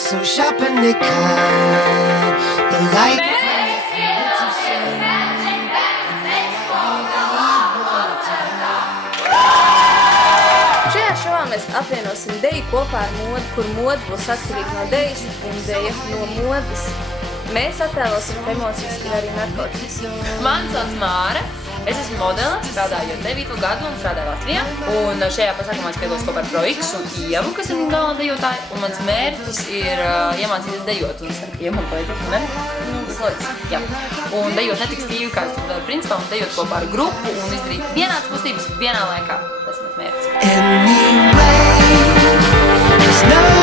so sharp and they cut the light. Šajā šovā mēs apvienosim deju kopā ar modi, kur modi būs atkarīga no dejas un deja no modes. Mēs attēlosim, ka emocijas ir arī narkotikas. Mani sauc Māra, es esmu modele, strādāju 9. gadu un strādāju Latvijā. Un šajā pasākumā es piedalos kopā ar Pro-X un Ievu, kas ir galvenā dejotāja. Un mans mērķis ir iemācīties dejot. Un es ceru, ka Ieva man palīdzēs, ne? Tas loģiski, jā. Un dejot ne tik stīvi, kā es to principā, un dejot kopā ar grupu un izdarīt vienādas kustības vienā laikā. Tas ir mans mērķis. Anyway, there's no